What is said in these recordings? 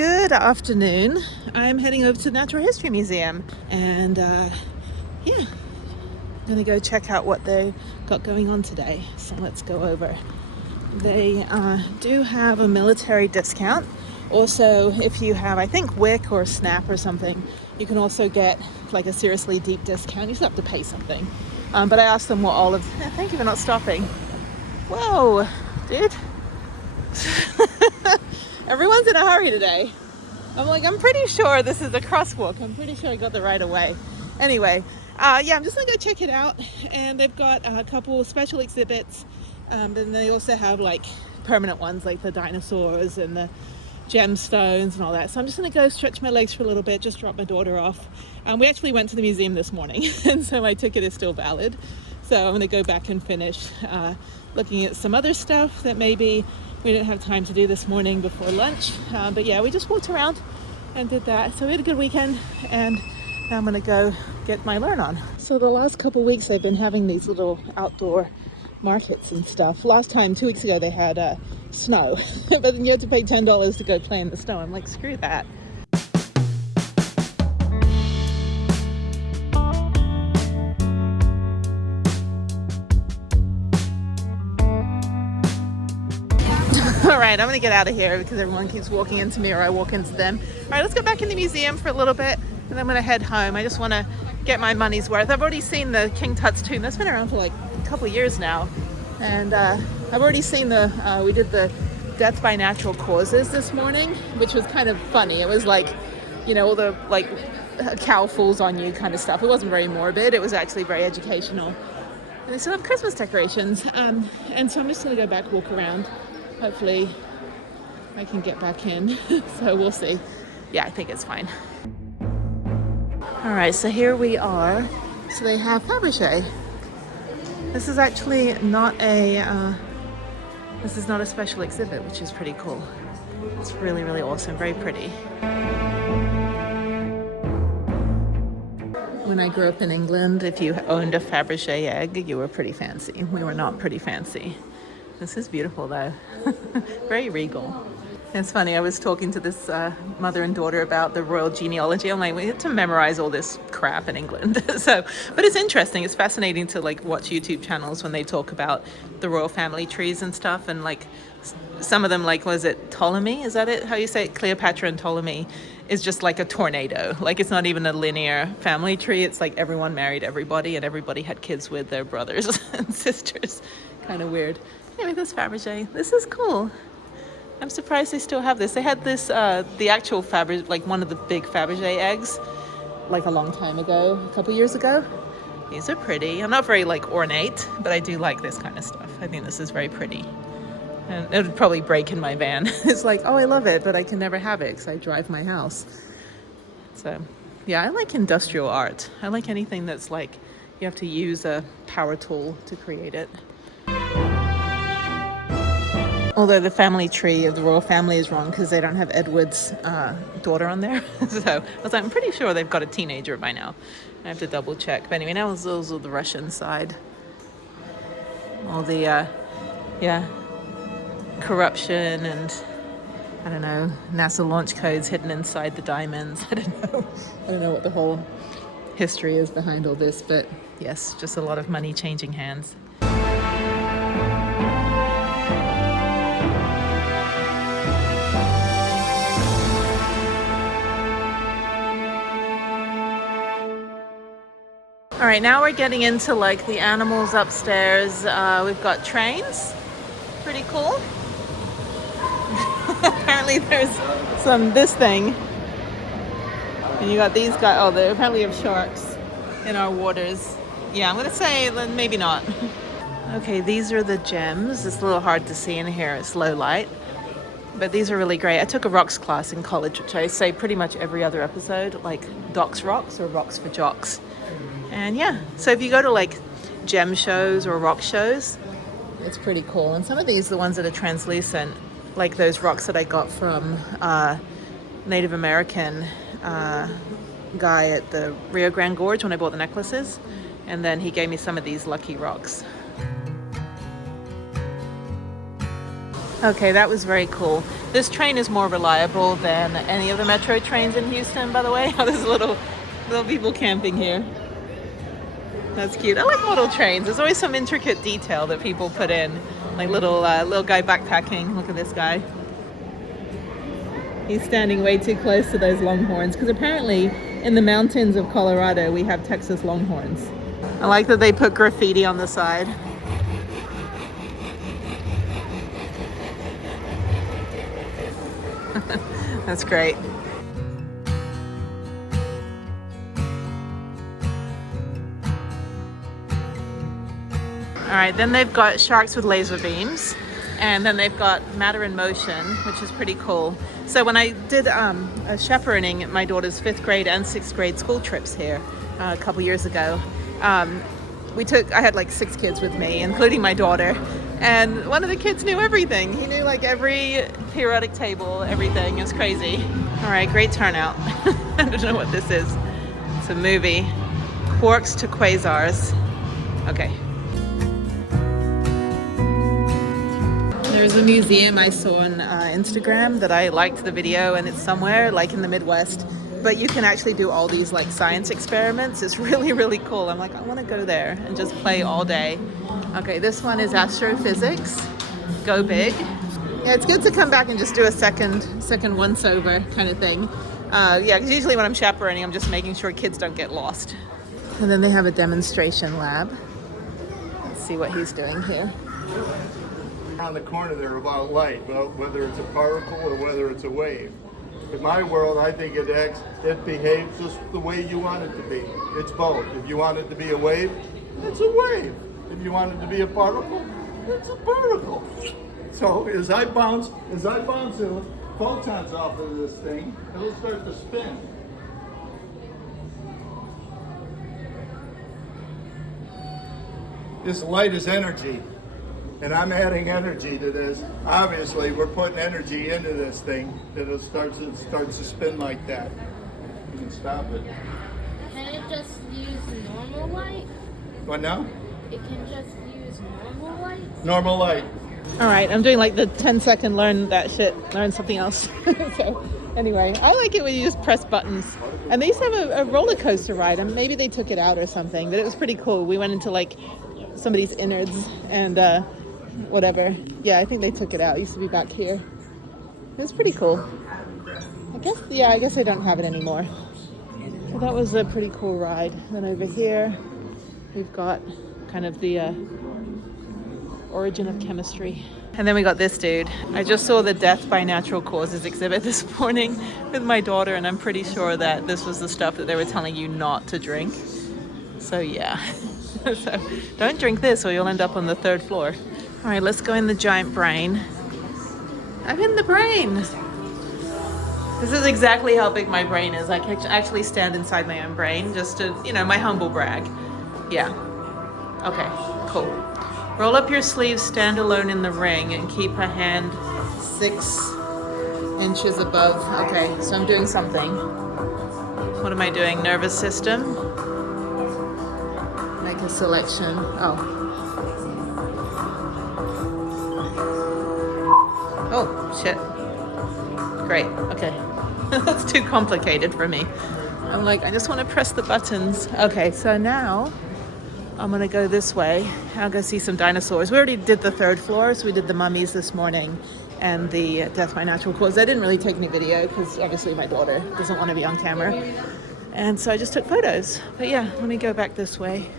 Good afternoon. I'm heading over to the Natural History Museum and yeah, I'm gonna go check out what they got going on today. So let's go over. They do have a military discount. Also, if you have, I think, WIC or SNAP or something, you can also get like a seriously deep discount. You still have to pay something. But I asked them what all of, thank you for not stopping. Whoa, dude. Everyone's in a hurry today. I'm pretty sure this is a crosswalk. I'm pretty sure I got the right of way. Anyway, yeah, I'm just gonna go check it out. And they've got a couple special exhibits. And they also have like permanent ones like the dinosaurs and the gemstones and all that. So I'm just gonna go stretch my legs for a little bit, just drop my daughter off. We actually went to the museum this morning and so my ticket is still valid. So I'm gonna go back and finish looking at some other stuff that maybe we didn't have time to do this morning before lunch. But yeah, we just walked around and did that. So we had a good weekend and now I'm gonna go get my learn on. So the last couple weeks they've been having these little outdoor markets and stuff. Last time, 2 weeks ago, they had snow, but then you had to pay $10 to go play in the snow. I'm like, screw that. All right, I'm gonna get out of here because everyone keeps walking into me or I walk into them. All right, let's go back in the museum for a little bit and then I'm gonna head home. I just wanna get my money's worth. I've already seen the King Tut's tomb. That's been around for like a couple of years now. And I've already seen we did the death by natural causes this morning, which was kind of funny. It was like, you know, all the like a cow falls on you kind of stuff. It wasn't very morbid. It was actually very educational. And they still have Christmas decorations. And so I'm just gonna go back, walk around. Hopefully I can get back in. So we'll see. Yeah, I think it's fine. All right, so here we are. So they have Fabergé. This is actually not a special exhibit, which is pretty cool. It's really, really awesome, very pretty. When I grew up in England, if you owned a Fabergé egg, you were pretty fancy. We were not pretty fancy. This is beautiful though, very regal. It's funny, I was talking to this mother and daughter about the royal genealogy. I'm like, we had to memorize all this crap in England. So, but it's interesting. It's fascinating to like watch YouTube channels when they talk about the royal family trees and stuff. And like some of them, like, was it Ptolemy? Is that it? How you say it? Cleopatra and Ptolemy is just like a tornado. Like it's not even a linear family tree. It's like everyone married everybody and everybody had kids with their brothers and sisters. Kind of weird. Anyway, this Fabergé, this is cool. I'm surprised they still have this. They had this, the actual Fabergé, like one of the big Fabergé eggs, like a long time ago, a couple years ago. These are pretty. I'm not very like ornate, but I do like this kind of stuff. I think this is very pretty. And it would probably break in my van. It's like, oh, I love it, but I can never have it because I drive my house. So yeah, I like industrial art. I like anything that's like, you have to use a power tool to create it. Although the family tree of the royal family is wrong because they don't have Edward's daughter on there. So I was like, I'm pretty sure they've got a teenager by now. I have to double check. But anyway, now those are the Russian side. All the, yeah, corruption and, I don't know, NASA launch codes hidden inside the diamonds. I don't know. I don't know what the whole history is behind all this, but yes, just a lot of money changing hands. All right, now we're getting into like the animals upstairs. We've got trains, pretty cool. Apparently there's this thing. And you got these guys, oh, they apparently have sharks in our waters. Yeah, I'm gonna say maybe not. Okay, these are the gems. It's a little hard to see in here, it's low light. But these are really great. I took a rocks class in college, which I say pretty much every other episode, like Doc's Rocks or Rocks for Jocks. And yeah, so if you go to like gem shows or rock shows, it's pretty cool. And some of these, the ones that are translucent, like those rocks that I got from Native American guy at the Rio Grande Gorge when I bought the necklaces. And then he gave me some of these lucky rocks. Okay, that was very cool. This train is more reliable than any of the metro trains in Houston, by the way. Oh, there's little people camping here. That's cute. I like model trains. There's always some intricate detail that people put in. Like little guy backpacking. Look at this guy. He's standing way too close to those longhorns because apparently in the mountains of Colorado we have Texas longhorns. I like that they put graffiti on the side. That's great. All right, then they've got sharks with laser beams, and then they've got matter in motion, which is pretty cool. So when I did a chaperoning at my daughter's 5th grade and 6th grade school trips here a couple years ago, I had like 6 kids with me, including my daughter, and one of the kids knew everything. He knew like every periodic table, everything. It was crazy. All right, great turnout. I don't know what this is. It's a movie. Quarks to Quasars. Okay. There's a museum I saw on Instagram that I liked the video, and it's somewhere like in the Midwest, but you can actually do all these like science experiments. It's really, really cool. I'm like, I want to go there and just play all day. Okay, this one is astrophysics. Go big. Yeah, it's good to come back and just do a second once over kind of thing. Yeah, because usually when I'm chaperoning, I'm just making sure kids don't get lost. And then they have a demonstration lab. Let's see what he's doing here. On the corner there about light, whether it's a particle or whether it's a wave. In my world, I think it behaves just the way you want it to be. It's both. If you want it to be a wave, it's a wave. If you want it to be a particle, it's a particle. So as I bounce the photons off of this thing, it'll start to spin. This light is energy. And I'm adding energy to this. Obviously, we're putting energy into this thing that it starts to spin like that. You can stop it. Can it just use normal light? What now? It can just use normal light? Normal light. All right, I'm doing like the 10-second learn something else. So anyway, I like it when you just press buttons. And they used to have a roller coaster ride, and maybe they took it out or something, but it was pretty cool. We went into like somebody's innards and whatever. Yeah, I think they took it out. It used to be back here. It was pretty cool. I guess I don't have it anymore. But that was a pretty cool ride. Then over here, we've got kind of the origin of chemistry. And then we got this dude. I just saw the Death by Natural Causes exhibit this morning with my daughter, and I'm pretty sure that this was the stuff that they were telling you not to drink. So yeah. So don't drink this or you'll end up on the 3rd floor. All right, let's go in the giant brain. I'm in the brain. This is exactly how big my brain is. I can actually stand inside my own brain just to, my humble brag. Yeah. Okay, cool. Roll up your sleeves, stand alone in the ring, and keep a hand 6 inches above. Okay, so I'm doing something. What am I doing? Nervous system. Make a selection. Oh, shit. Great, okay. That's too complicated for me. I'm like, I just want to press the buttons. Okay, so now I'm gonna go this way. I'll go see some dinosaurs. We already did the 3rd floor, so we did the mummies this morning and the Death by Natural Causes. I didn't really take any video because obviously my daughter doesn't want to be on camera. And so I just took photos. But yeah, let me go back this way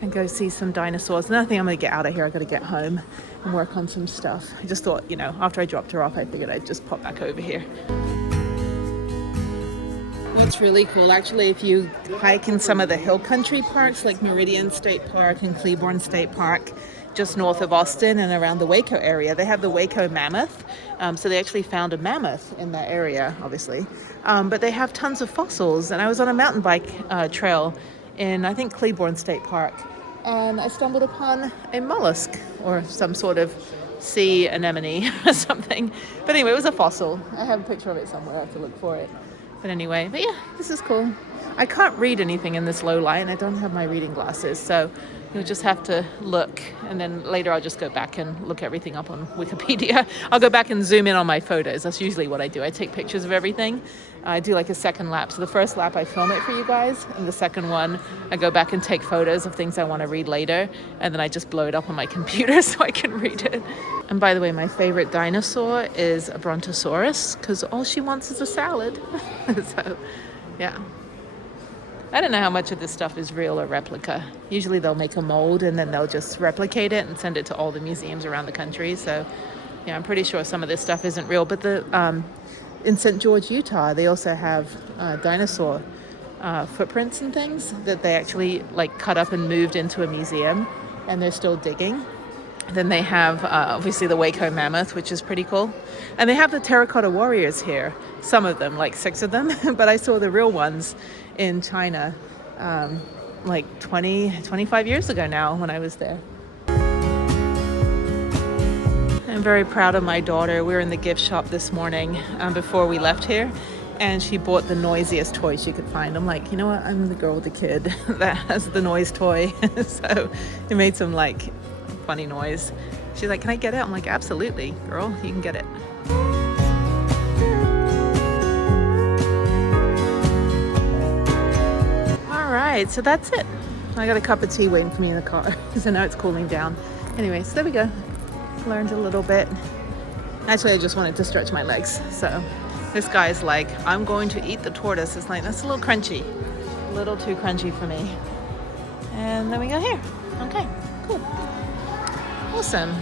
and go see some dinosaurs. Another thing, I'm gonna get out of here. I gotta get home and work on some stuff. I just thought, after I dropped her off, I figured I'd just pop back over here. What's really cool, actually, if you hike in some of the hill country parks like Meridian State Park and Cleburne State Park, just north of Austin and around the Waco area, they have the Waco mammoth. So they actually found a mammoth in that area, obviously. But they have tons of fossils. And I was on a mountain bike trail in, I think, Cleburne State Park. And I stumbled upon a mollusk or some sort of sea anemone or something. But anyway, it was a fossil. I have a picture of it somewhere. I have to look for it. But anyway, yeah, this is cool. I can't read anything in this low light, and I don't have my reading glasses, so you'll just have to look, and then later I'll just go back and look everything up on Wikipedia. I'll go back and zoom in on my photos. That's usually what I do. I take pictures of everything. I do like a second lap. So the first lap I film it for you guys, and the second one I go back and take photos of things I want to read later, and then I just blow it up on my computer so I can read it. And by the way, my favorite dinosaur is a Brontosaurus, because all she wants is a salad. So, yeah. I don't know how much of this stuff is real or replica. Usually they'll make a mold and then they'll just replicate it and send it to all the museums around the country. So, yeah, I'm pretty sure some of this stuff isn't real. But in St. George, Utah, they also have dinosaur footprints and things that they actually like cut up and moved into a museum, and they're still digging. Then they have obviously the Waco mammoth, which is pretty cool. And they have the terracotta warriors here, some of them, like 6 of them. But I saw the real ones in China like 25 years ago now when I was there. I'm very proud of my daughter. We were in the gift shop this morning before we left here, and she bought the noisiest toy she could find. I'm like, you know what? I'm the girl with the kid that has the noise toy. So it made some like funny noise. She's like, can I get it? I'm like, absolutely, girl, you can get it. All right, so that's it. I got a cup of tea waiting for me in the car. So now it's cooling down. Anyway, so there we go. Learned a little bit. Actually, I just wanted to stretch my legs. So this guy's like, I'm going to eat the tortoise. It's like, that's a little crunchy. A little too crunchy for me. And then we go here. Okay, cool. Awesome.